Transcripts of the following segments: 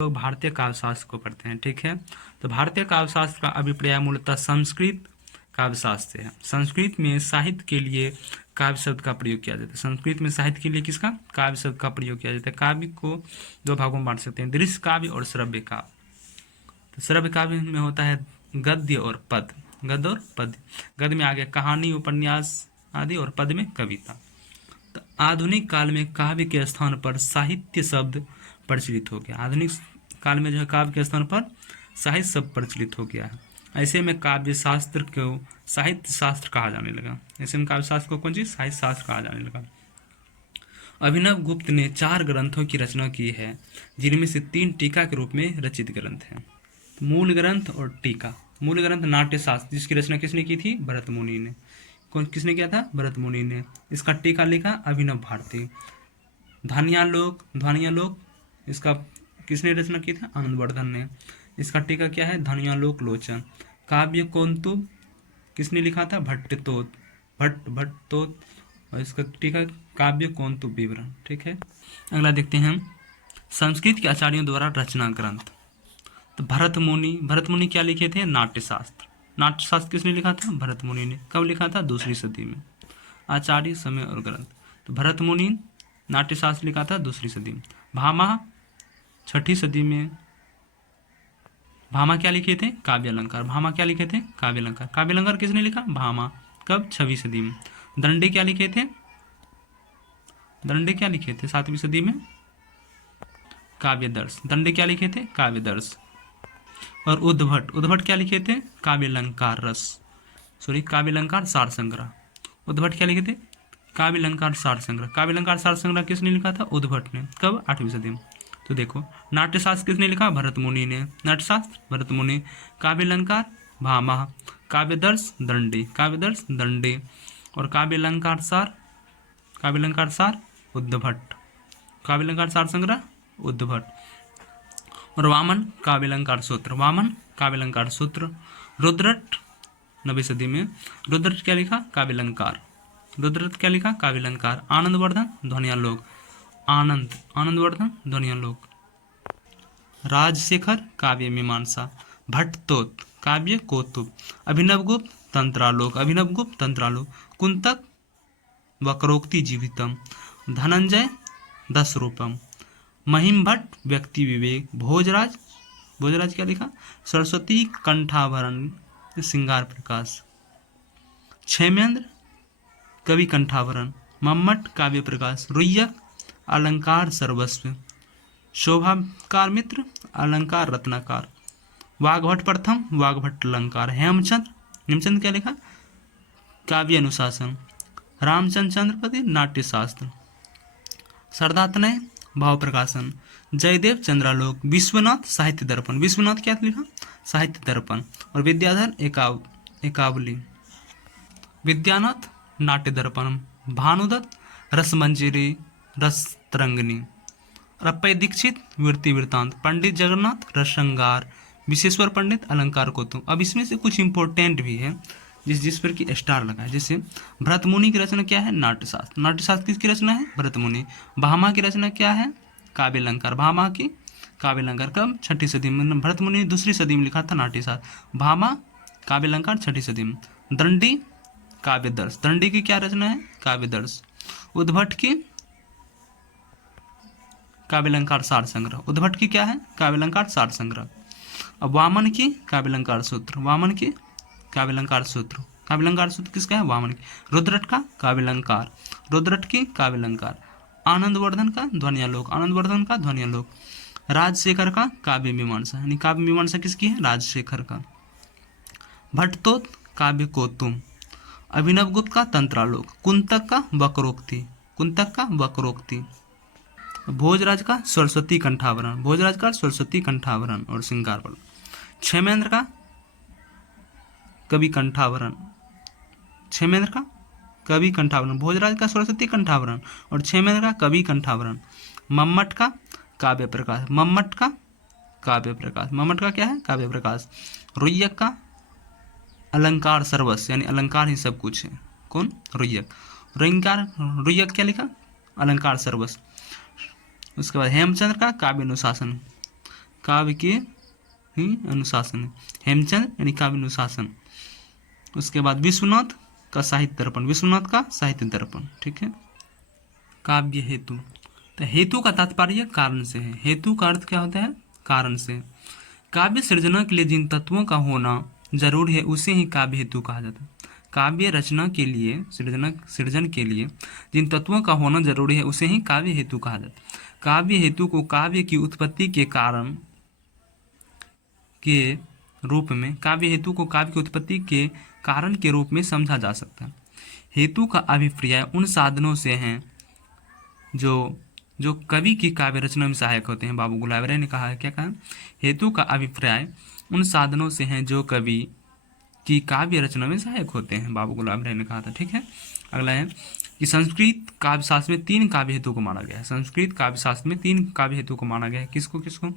लोग भारतीय काव्यशास्त्र को पढ़ते हैं, ठीक है। तो भारतीय काव्यशास्त्र का अभिप्राय मूलतः संस्कृत काव्यशास्त्र से है। संस्कृत में साहित्य के लिए काव्य शब्द का प्रयोग किया जाता है। संस्कृत में साहित्य के लिए किसका काव्य शब्द का प्रयोग किया जाता है। काव्य को दो भागों में बांट सकते हैं, दृश्य काव्य और श्रव्य काव्य। तो श्रव्य काव्य में होता है गद्य और पद, गद्य और पद्य। गद्य में आ गया कहानी, उपन्यास आदि, और पद में कविता। तो आधुनिक काल में काव्य के स्थान पर साहित्य शब्द प्रचलित हो गया। आधुनिक काल में जो है काव्य के स्थान पर साहित्य शब्द प्रचलित हो गया है। ऐसे में काव्य शास्त्र को साहित्य शास्त्र कहा जाने लगा। ऐसे में काव्य शास्त्र को कौन चीज साहित्य शास्त्र कहा जाने लगा। अभिनव गुप्त ने 4 ग्रंथों की रचना की है, जिनमें से 3 टीका के रूप में रचित ग्रंथ हैं। मूल ग्रंथ और टीका। मूल ग्रंथ नाट्य शास्त्र, जिसकी रचना किसने की थी, भरत मुनि ने। कौन किसने किया था, भरत मुनि ने। इसका टीका लिखा अभिनव भारती। ध्वनियालोक इसका किसने रचना की था, आनंदवर्धन ने। इसका टीका क्या है, ध्वनियालोक लोचन। काव्य कौन्तुभ किसने लिखा था, भट्टोत। और इसका टीका काव्य कौन्तुभ विवरण, ठीक है। अगला देखते हैं हम संस्कृत के आचार्यों द्वारा रचना ग्रंथ। तो भरत मुनि क्या लिखे थे, नाट्यशास्त्र। नाट्यशास्त्र किसने लिखा था, भरत मुनि ने। कब लिखा था, 2री सदी में। आचार्य, समय और ग्रंथ। तो भरत मुनि नाट्यशास्त्र लिखा था 2री सदी में। भामा 6ठी सदी में। भामा क्या लिखे थे, काव्य अलंकार। भामा क्या लिखे थे, काव्य अलंकार। काव्य अलंकार किसने लिखा, भामा। कब, 6वीं सदी में। दंडे क्या लिखे थे, 7वीं सदी में। काव्यदर्श। दंडे क्या लिखे थे, काव्यदर्श। और उद्भट क्या लिखे थे, काव्य अलंकार सार संग्रह। उद्भट क्या लिखे थे, काव्य अलंकार सार संग्रह। काव्य अलंकार सार संग्रह किसने लिखा था, उद्भट ने। कब, 8वीं सदी में। तो देखो नाट्यशास्त्र किसने लिखा, भरत मुनि ने। नाट्यशास्त्र भरत मुनि। काव्य अलंकार भामा। काव्यदर्श दंडे। और काव्य अलंकार सार उद्भट। काव्य अलंकार सार संग्रह उद्भट। और वामन काव्य अलंकार सूत्र। रुद्रट 9वीं सदी में। रुद्रट क्या लिखा, काव्य अलंकार। आनंदवर्धन ध्वनियालोक। राजशेखर काव्य मीमांसा। भट्टोत काव्य कौतुक। अभिनवगुप्त तंत्रालोक। कुंतक वक्रोक्ति जीवितम। धनंजय दशरूपम। महिम भट्ट व्यक्ति विवेक। भोजराज क्या लिखा, सरस्वती कंठाभरण श्रृंगार प्रकाश। क्षेमेंद्र कवि कंठाभरण। मम्मट काव्य प्रकाश। रुय्यक अलंकार सर्वस्व। शोभाकार मित्र अलंकार रत्नाकार। वाग्भट प्रथम वाग्भट अलंकार। हेमचंद क्या लिखा, काव्य अनुशासन। रामचंद्रपति नाट्यशास्त्र। सरदातनय भाव प्रकाशन। जयदेव चंद्रालोक। विश्वनाथ साहित्य दर्पण। विश्वनाथ क्या लिखा, साहित्य दर्पण। और विद्याधर एकावली। विद्यानाथ नाट्य दर्पण। भानुदत्त रसमंजरी रसतरंगिनी। रप्पय दीक्षित वृत्ति वृत्तांत। पंडित जगन्नाथ रसश्रृंगार। विश्वेश्वर पंडित अलंकार कौतुक। अब इसमें से कुछ इंपॉर्टेंट भी है जिस पर कि स्टार लगा है। जैसे भरत मुनि की रचना क्या है, नाट्यशास्त्र किसकी रचना है, भरत मुनि। भामा की रचना क्या है, काव्य अलंकार। भामा की काव्य अलंकार कब, 6ठी सदी में। भरत मुनि 2री सदी में लिखा था नाट्यशास्त्र। भामा काव्य अलंकार 6ठी सदी में। दंडी काव्यदर्श। दंडी की क्या रचना है, काव्यदर्श। उद्भट की काव्य अलंकार सार संग्रह। उद्भट की क्या है, काव्य अलंकार सार संग्रह। अब वामन की काव्य अलंकार सूत्र। काव्य अलंकार सूत्र किसका है, वामन की। रुद्रट का काव्य अलंकार। आनंदवर्धन का ध्वनियालोक। राजशेखर का काव्य मीमांसा, यानी काव्य मीमांसा किसकी है, राजशेखर का। भट्टोत काव्य कौतुक। अभिनवगुप्त का तंत्रालोक। कुंतक का वक्रोक्ति। भोजराज का सरस्वती कंठाभरण और श्रृंगार बल। क्षेमेंद्र का कवि कंठाभरण। भोजराज का सरस्वती कंठाभरण और क्षेमेंद्र का कवि कंठाभरण। मम्मट का काव्य प्रकाश। क्या है, काव्य प्रकाश। रुय्यक का अलंकार सर्वस्व, यानी अलंकार ही सब कुछ है। कौन, रुय्यक। क्या लिखा, अलंकार सर्वस्व। उसके बाद हेमचंद्र का काव्य अनुशासन। काव्य के ही अनुशासन है। हेमचंद यानी काव्य अनुशासन। उसके बाद विश्वनाथ का साहित्य दर्पण, विश्वनाथ का साहित्य दर्पण, ठीक है। काव्य हेतु, तो हेतु का तात्पर्य कारण से है। हेतु का अर्थ क्या होता है? कारण से। काव्य सृजना के लिए जिन तत्वों का होना जरूरी है उसे ही काव्य हेतु कहा जाता है। काव्य रचना के लिए, सृजन के लिए जिन तत्वों का होना जरूरी है उसे ही काव्य हेतु कहा जाता है। काव्य हेतु को काव्य की उत्पत्ति के कारण के रूप में, काव्य हेतु को काव्य की उत्पत्ति के कारण के रूप में समझा जा सकता है। हेतु का अभिप्राय उन साधनों से हैं जो कवि की काव्य रचना में सहायक होते हैं। बाबू गुलाब राय ने कहा है, क्या कहा? हेतु का अभिप्राय उन साधनों से हैं जो कवि की काव्य रचना में सहायक होते हैं, बाबू गुलाब राय ने कहा था, ठीक है। अगला है कि संस्कृत काव्य शास्त्र में 3 काव्य हेतु को माना गया है। संस्कृत काव्य शास्त्र में 3 काव्य हेतु को माना गया है। किसको किसको?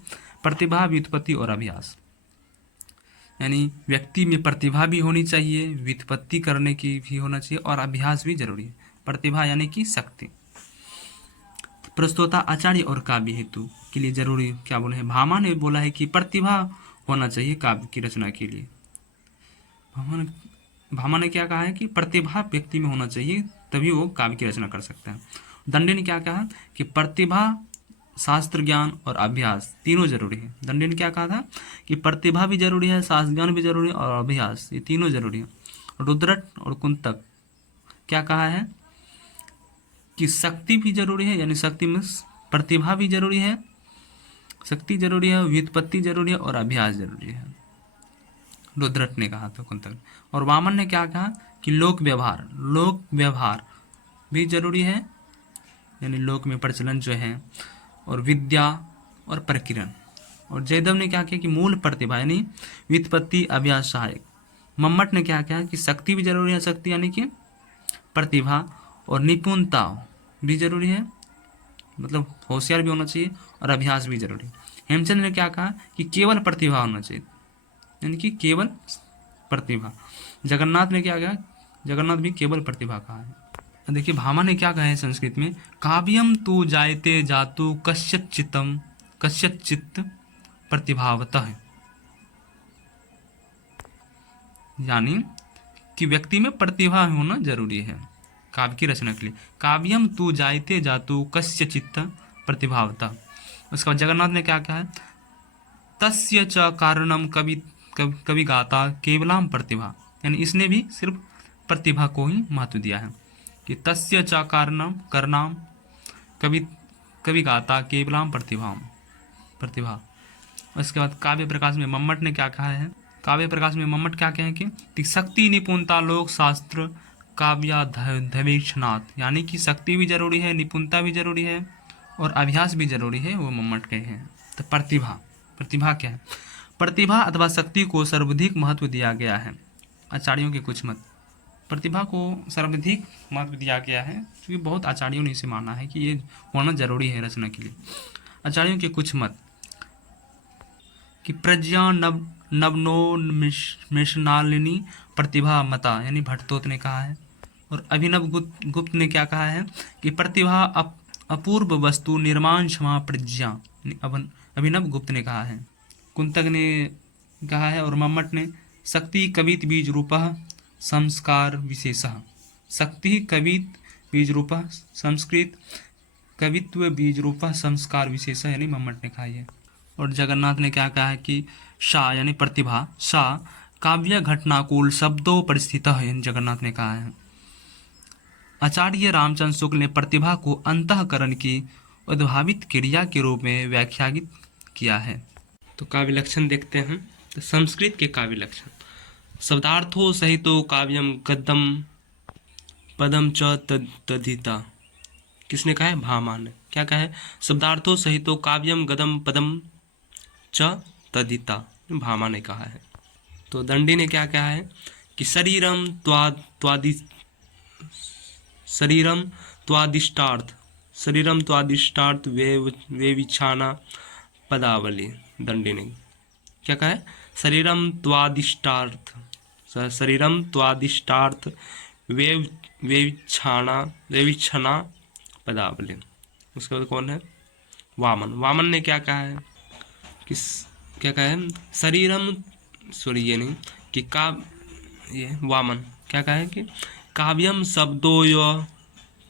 प्रतिभा, व्युत्पत्ति और अभ्यास। यानी व्यक्ति में प्रतिभा भी होनी चाहिए, व्युत्पत्ति करने की भी होना चाहिए और अभ्यास भी जरूरी है। प्रतिभा यानी कि शक्ति। प्रस्तोता आचार्य और काव्य हेतु के लिए जरूरी क्या बोले हैं? भामा ने बोला है कि प्रतिभा होना चाहिए काव्य की रचना के लिए। भामा ने क्या कहा है कि प्रतिभा व्यक्ति में होना चाहिए, तभी वो काव्य की रचना कर सकता है। दंडी ने क्या कहा कि प्रतिभा, शास्त्र ज्ञान और अभ्यास तीनों जरूरी है। दंडी ने क्या कहा था कि प्रतिभा भी जरूरी है, शास्त्र ज्ञान भी जरूरी है और अभ्यास, ये तीनों जरूरी है। रुद्रट और कुंतक क्या कहा है कि शक्ति भी जरूरी है, यानी शक्ति में प्रतिभा भी जरूरी है, शक्ति जरूरी है, व्युत्पत्ति जरूरी है और अभ्यास जरूरी है, रुद्रट ने कहा था कुंतक। और वामन ने क्या कहा कि लोक व्यवहार भी जरूरी है, यानी लोक में प्रचलन जो है, और विद्या और प्रकीर्णन। और जयदेव ने क्या किया कि मूल प्रतिभा यानी व्युत्पत्ति, अभ्यास, सहायक। मम्मट ने क्या कहा कि शक्ति भी जरूरी है, शक्ति यानी कि प्रतिभा, और निपुणता भी जरूरी है, मतलब होशियार भी होना चाहिए, और अभ्यास भी जरूरी है। हेमचंद ने क्या कहा कि केवल प्रतिभा होना चाहिए, यानी कि केवल प्रतिभा। जगन्नाथ ने क्या कहा? जगन्नाथ भी केवल प्रतिभा कहा है। देखिए भामा ने क्या कहा है संस्कृत में, काव्यम तु जायते जातु कस्यचित् प्रतिभावतः, यानी कि व्यक्ति में प्रतिभा होना जरूरी है काव्य की रचना के लिए। काव्यम तु जायते जातु कस्यचित् प्रतिभावतः। उसके बाद जगन्नाथ ने क्या कहा है, तस्य च कारणम कवि गाता केवलाम प्रतिभा, यानी इसने भी सिर्फ प्रतिभा को ही महत्व दिया है कि तस्य च कारणम करनाम कवि गाता केवलाम प्रतिभा। उसके बाद काव्य प्रकाश में मम्मट ने क्या कहा है? काव्य प्रकाश में मम्मट क्या कहे कि शक्ति, निपुणता, लोक शास्त्र, काव्याध्यवेक्षणात्, यानी कि शक्ति भी जरूरी है, निपुणता भी जरूरी है और अभ्यास भी जरूरी है, वो मम्मट कहे हैं। तो प्रतिभा क्या है? प्रतिभा अथवा शक्ति को सर्वाधिक महत्व दिया गया है। आचार्यों के कुछ मत, प्रतिभा को सर्वाधिक महत्व दिया गया है क्योंकि बहुत आचार्यों ने इसे माना है कि ये होना जरूरी है रचना के लिए। आचार्यों के कुछ मत कि प्रज्ञा नवनोन्मेषणालिनी प्रतिभा मता, यानी भट्टोत ने कहा है। और अभिनव गुप्त ने क्या कहा है कि प्रतिभा अपूर्व वस्तु निर्माण क्षमा प्रज्ञा, अभिनव गुप्त ने कहा है। कुंतक ने कहा है। और मम्मट ने शक्ति कवित बीज रूपः संस्कार विशेषः, शक्ति कवित बीज रूपः, संस्कृत कवित्व बीज रूपः संस्कार विशेषः, यानी मम्मट ने कहा है। और जगन्नाथ ने क्या कहा है कि सा यानी प्रतिभा, सा काव्य घटनाकुल शब्दों परिस्थितः, यानी जगन्नाथ ने कहा है। आचार्य रामचंद्र शुक्ल ने प्रतिभा को अंतःकरण की उद्भावित क्रिया के रूप में व्याख्यायित किया है। तो काव्य लक्षण देखते हैं। तो संस्कृत के काव्य लक्षण, शब्दार्थों सहितो काव्यम गद्यम पदम च तदिता। किसने कहा है? भामा ने। क्या कहा है? शब्दार्थों सहितो काव्यम गदम पदम च तदिता, भामा ने कहा है। तो दंडी ने क्या कहा है कि शरीरम त्वादिष्टार्थ वेविछाना पदावली। दंडी ने क्या कहा है? शरीरम त्वादिष्टार्थ वेविछाना पदावली। उसके बाद कौन है? वामन ने क्या कहा है? किस क्या कहा है, शरीरम, सॉरी ये नहीं, कि ये वामन क्या कहा है कि काव्यम शब्दो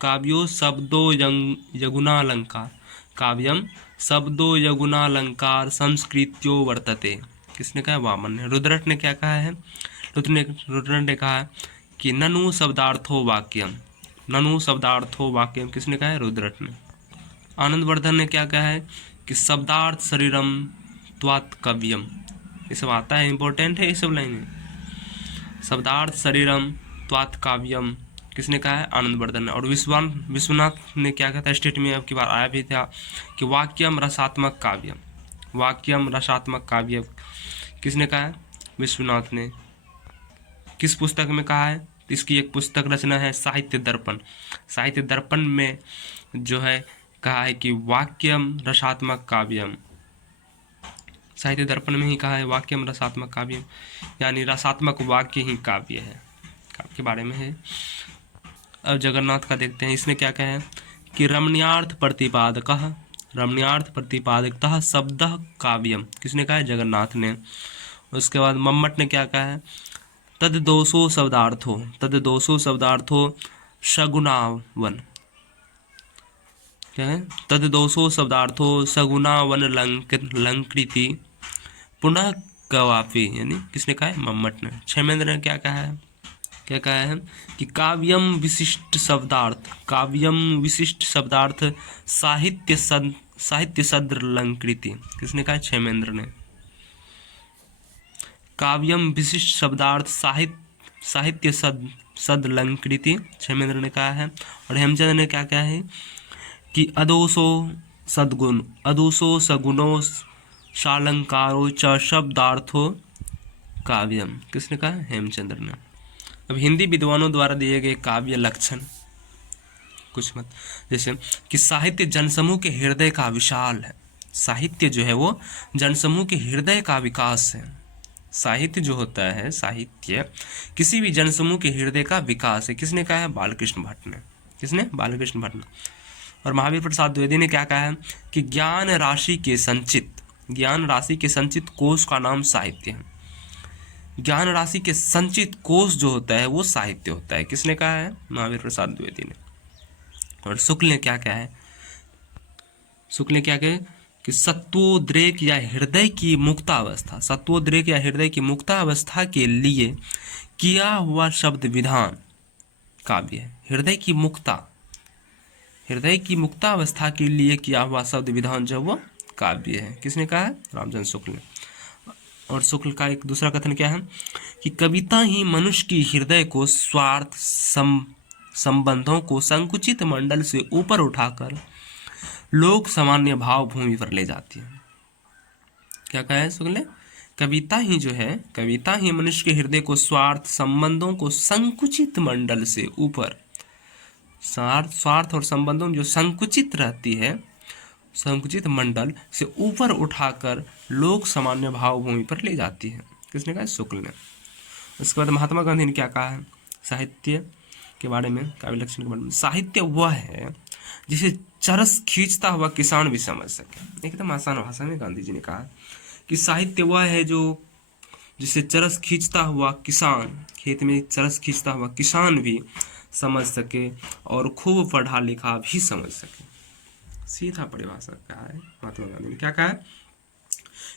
काव्यो शब्दो यगुणालंकार, काव्यम शब्दो यगुणालंकार संस्कृत्यो वर्तते। किसने कहा है, वामन ने। रुद्रट ने क्या कहा है, रुद्रट ने कहा है कि ननु शब्दार्थो वाक्यम, ननु शब्दार्थो वाक्यम, किसने कहा है, रुद्रट ने। आनंदवर्धन ने क्या कहा है कि शब्दार्थ शरीरम त्वात् काव्यम, ये सब आता है, इंपॉर्टेंट है ये सब लाइनें। शब्दार्थ शरीरम त्वात् काव्यम, किसने कहा है, आनंदवर्धन ने। और विश्वनाथ ने क्या कहा था, स्टेट में अब की बार आया भी था कि वाक्यम रसात्मक काव्यम, वाक्यम रसात्मक काव्य, किसने कहा है, विश्वनाथ ने। किस पुस्तक में कहा है, इसकी एक पुस्तक रचना है साहित्य दर्पण, साहित्य दर्पण में जो है कहा है कि वाक्यम रसात्मक काव्यम, साहित्य दर्पण में ही कहा है वाक्यम रसात्मक काव्यम, यानी रसात्मक वाक्य ही काव्य है, काव्य के बारे में है। अब जगन्नाथ का देखते हैं, इसने क्या कहा है कि रमणीयार्थ प्रतिपादकः, रमणीयार्थ प्रतिपादकतः शब्दः काव्यम, किसने कहा है, जगन्नाथ ने। उसके बाद मम्मट ने क्या कहा है, तद दोषो शब्दार्थो, तद दोषो शब्दार्थो सगुणावन, क्या है, तद दोषो शब्दार्थो सगुणावन लंकृति पुनः कवापी, यानी किसने कहा है, मम्मट ने। क्षेमेंद्र ने क्या कहा है, क्या कहा है कि काव्यम विशिष्ट शब्दार्थ, काव्यम विशिष्ट शब्दार्थ साहित्य सद्र लंकृति, किसने कहा है, क्षेमेंद्र ने। काव्यम विशिष्ट शब्दार्थ साहित्य सद लंकृति, क्षेमेंद्र ने कहा है। और हेमचंद्र ने क्या कहा है कि अदोषो सद्गुण, अदोषो सगुणो शालंकारो च शब्दार्थो काव्यम, किसने कहा, हेमचंद्र ने। अब हिंदी विद्वानों द्वारा दिए गए काव्य लक्षण कुछ मत, जैसे कि साहित्य जनसमूह के हृदय का विशाल है, साहित्य जो है वो जनसमूह के हृदय का विकास है, साहित्य जो होता है, साहित्य किसी भी जनसमूह के हृदय का विकास है, किसने कहा है, बालकृष्ण भट्ट ने, किसने, बालकृष्ण भट्ट ने। और महावीर प्रसाद द्विवेदी ने क्या कहा है कि ज्ञान राशि के संचित कोष का नाम साहित्य है, ज्ञान राशि के संचित कोष जो होता है वो साहित्य होता है, किसने कहा है, महावीर प्रसाद द्विवेदी ने। और शुक्ल ने क्या कहा है, शुक्ल ने क्या कहा कि सत्वोद्रेक या हृदय की मुक्तावस्था, सत्वोद्रेक या हृदय की मुक्तावस्था के लिए किया हुआ शब्द विधान काव्य है। हृदय की मुक्तावस्था के लिए किया हुआ शब्द विधान जो वो काव्य है, किसने कहा है, रामचंद्र शुक्ल ने। और शुक्ल का एक दूसरा कथन क्या है कि कविता ही मनुष्य की हृदय को स्वार्थ संबंधों को संकुचित मंडल से ऊपर उठाकर लोक सामान्य भाव भूमि पर ले जाती है। क्या कहा है शुक्ल ने, कविता ही जो है, कविता ही मनुष्य के हृदय को स्वार्थ संबंधों को संकुचित मंडल से ऊपर, स्वार्थ और संबंधों में जो संकुचित रहती है, संकुचित मंडल से ऊपर उठाकर लोक सामान्य भाव भूमि पर ले जाती है, किसने कहा, शुक्ल ने। उसके बाद महात्मा गांधी ने क्या कहा है साहित्य के बारे में, काव्य लक्षण के बारे में, साहित्य वह है जिसे चरस खींचता हुआ किसान भी समझ सके। एकदम आसान भाषा में गांधी जी ने कहा कि साहित्य वह है जो जिसे चरस खींचता हुआ किसान, खेत में चरस खींचता हुआ किसान भी समझ सके और खूब पढ़ा लिखा भी समझ सके। सीधा परिभाषा कहा है महात्मा गांधी ने, क्या कहा है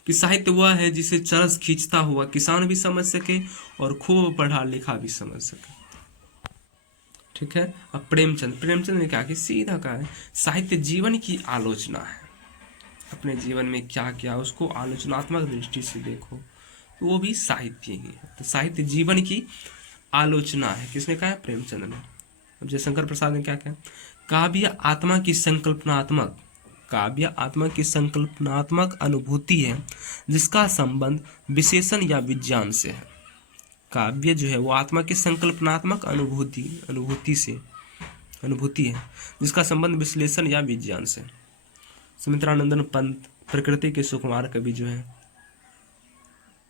कि साहित्य वह है जिसे चरस खींचता हुआ किसान भी समझ सके और खूब पढ़ा लिखा भी समझ सके। ठीक है। अब प्रेमचंद ने क्या कि सीधा कहा है साहित्य जीवन की आलोचना है, अपने जीवन में क्या क्या उसको आलोचनात्मक दृष्टि से देखो तो वो भी साहित्य ही है। तो साहित्य जीवन की आलोचना है, किसने कहा है, प्रेमचंद ने। अब जयशंकर प्रसाद ने क्या कहा, काव्य आत्मा की संकल्पनात्मक अनुभूति है जिसका संबंध विशेषण या विज्ञान से है। काव्य जो है वो आत्मा की संकल्पनात्मक अनुभूति है जिसका संबंध विश्लेषण या विज्ञान से। सुमित्रानंदन पंत प्रकृति के सुकुमार कवि जो है,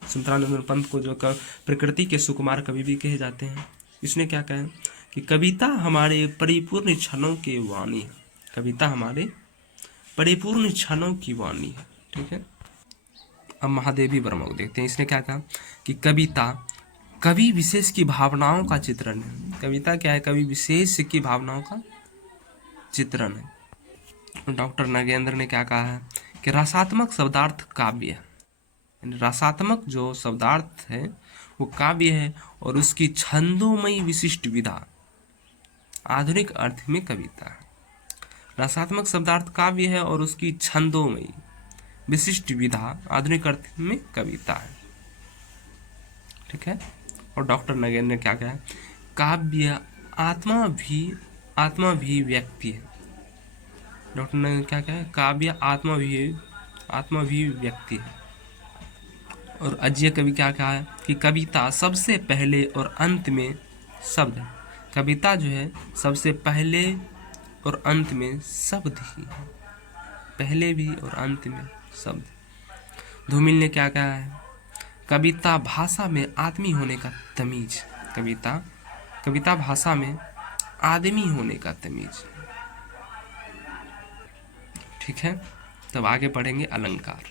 सुमित्रानंदन पंत को जो प्रकृति के सुकुमार कवि भी कहे जाते हैं, इसने क्या कहा कि कविता हमारे परिपूर्ण क्षणों की वाणी है, कविता हमारे परिपूर्ण क्षणों की वाणी है। ठीक है। अब महादेवी वर्मा को देखते हैं। इसने क्या कहा कि कविता कवि विशेष की भावनाओं का चित्रण है। कविता क्या है? कवि विशेष की भावनाओं का चित्रण है। डॉक्टर नागेंद्र ने क्या कहा है कि रसात्मक शब्दार्थ काव्य है। रसात्मक जो शब्दार्थ है वो काव्य है और उसकी छंदोमयी विशिष्ट विधा आधुनिक अर्थ में कविता है। रसात्मक शब्दार्थ काव्य है और उसकी छंदोमयी विशिष्ट विधा आधुनिक अर्थ में कविता है। ठीक है। और डॉक्टर नगेंद्र ने क्या कहा? काव्य आत्मा भी व्यक्ति है। डॉक्टर ने क्या कहा? काव्य आत्मा भी व्यक्ति है। और अजय कवि क्या कहा है कि कविता सबसे पहले और अंत में शब्द है। कविता जो है सबसे पहले और अंत में शब्द ही है। पहले भी और अंत में शब्द। धूमिल ने क्या कहा है? कविता भाषा में आदमी होने का तमीज। कविता भाषा में आदमी होने का तमीज। ठीक है। तब आगे पढ़ेंगे अलंकार।